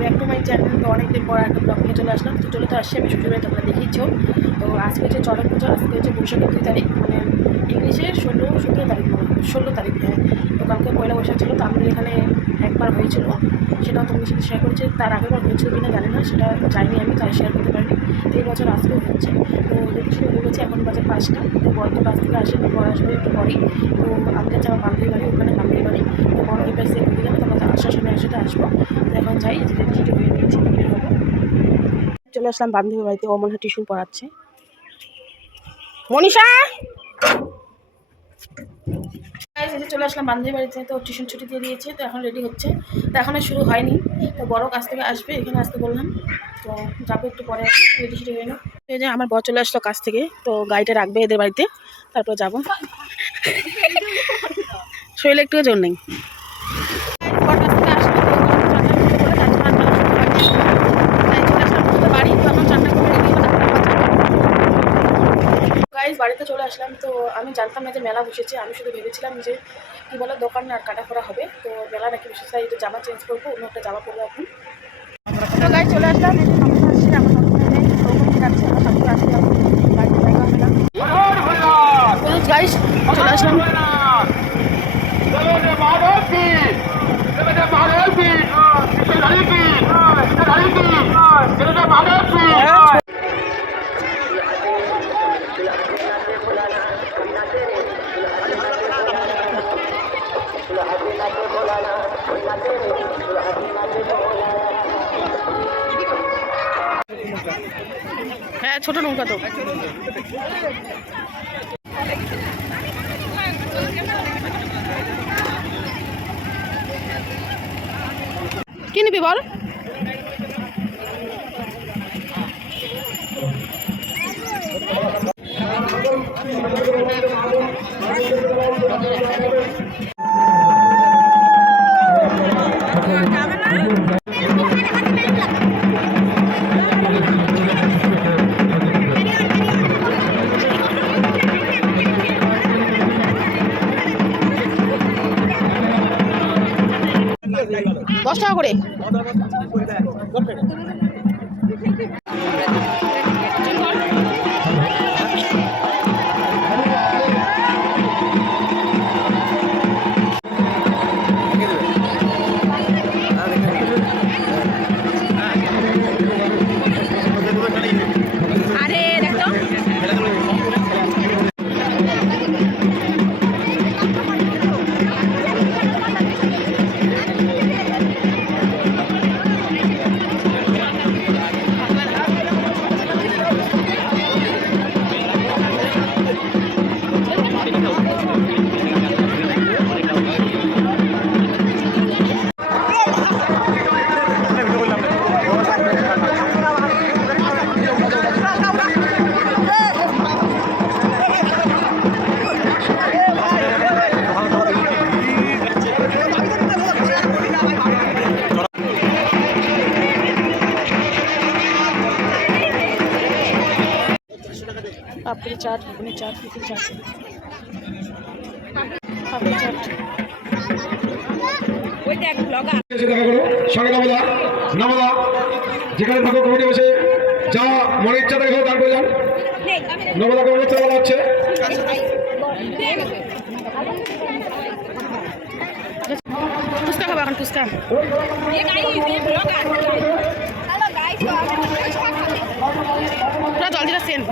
Back to my channel তো অনেকদিন পর একটা ব্লগ চলে আসলাম। তো চলে তো আসছি আমি শ্বশুরবাড়ি তোমরা দেখিয়েছো তো আজকে হচ্ছে চড়ক পুজো, আজকে হচ্ছে বৈশাখের দুই তারিখ মানে ইংলিশে ষোলো সতেরো তারিখ ষোলো তারিখ হ্যাঁ। তো কালকে পয়লা বৈশাখ ছিল, তো আমাদের এখানে একবার হয়েছিল। সেটাও তোমাদের সাথে শেয়ার করেছি। তার আগের বার হয়েছিল কিনা জানি না, সেটা জানি আমি, তাই শেয়ার করতে পারিনি। তো এই বছর আজকেও হচ্ছে। তো শুরু হয়ে গেছে এখন বাজে পাঁচটা। তো বর্ত পাঁচ থেকে আসে বড় আসবে একটু পরেই। তো আমাদের যাওয়া বান্ধবী বাড়ি, ওখানে বান্ধবী বাড়ি। বড় ওই পাশে ঘুরে তোমার আসার সময় একসাথে আসব। এখন যাই চলে আসলাম বান্ধবী বাড়িতে, ও মনে টিউশন পড়াচ্ছে। মনীষা! চলে আসলাম বান্ধবী বাড়িতে, তো টিউশন ছুটি দিয়ে দিয়েছে, তো এখন রেডি হচ্ছে। তো এখন শুরু হয়নি, তো বড় কাছ থেকে আসবে, এখানে আসতে বললাম। তো যাব একটু পরে রেডি শুরু হয়ে নাও। এই যে আমার বর চলে আসলো কাছ থেকে, তো গাড়িটা রাখবে এদের বাড়িতে, তারপর যাব। শরীরে একটু জোর নেই বর কাছ থেকে আসলো তো চারটা মতো করে তাই চলে আসলাম তো বাড়ি তো এখন চারটা করে রেডি হয়ে গাইজ বাড়িতে চলে আসলাম, তো আমি জানতাম না যে মেলা বসেছে। আমি শুধু ভেবেছিলাম যে, কী বলে, দোকান আর কাটা করা হবে। তো মেলা নাকি বসেছে, তাই জামা চেঞ্জ করব, অন্য একটা জামা পরবো এখন। তো না। চলে আসলাম। হ্যাঁ ছোট নৌকা তো। কি নিবি বল? দশ টাকা করে। পাপড়ি চাট ঘুগনি চাট পিপি চাট পাপড়ি চাট ওই দেখ ব্লগার এসে দেখা করো। সঙ্গে নবদা নবদা যেখানে থাকো কমিটি বসে যা মনে ইচ্ছা দেখো দান করে যান। নবদা কমিটি বলা হচ্ছে। ফুচকা খাব এখন ফুচকা। পুরো জল দিলা সেন।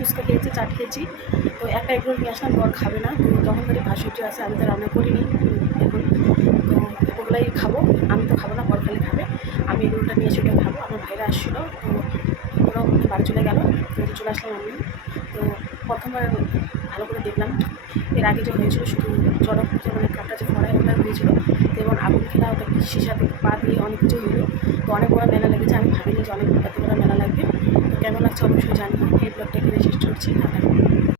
ফুচকা খেয়েছি, চাট খেয়েছি। তো একটা এগুলো নিয়ে আসলাম বর খাবে না। তো যখন ধরে ভাসুটি আছে, আমি তো রান্না করিনি। এখন তো ওগুলাই খাব। আমি তো খাব না বর খালি খাবে। আমি এগুলোটা নিয়ে এসে ওটা খাব। আমার ভাইরা আসছিল, তো ওরাও বাড়ি চলে গেল। তো চলে আসলাম আমি। তো প্রথমবার ভালো করে দেখলাম। এর আগে যে হয়েছিল, শুধু পুজো মানে কাপটা যে ফড়ায়, ওটা হয়েছিল। তো ওটা ওটা সীসাতে পা দিয়ে অনেক কিছু হলো। তো অনেক বড় মেলা লেগেছে, আমি ভাবিনি যে অনেক এত বড় মেলা লাগবে। তো কেমন লাগছে অবশ্যই জানি, এই ব্লগটা এখানে শেষ করছি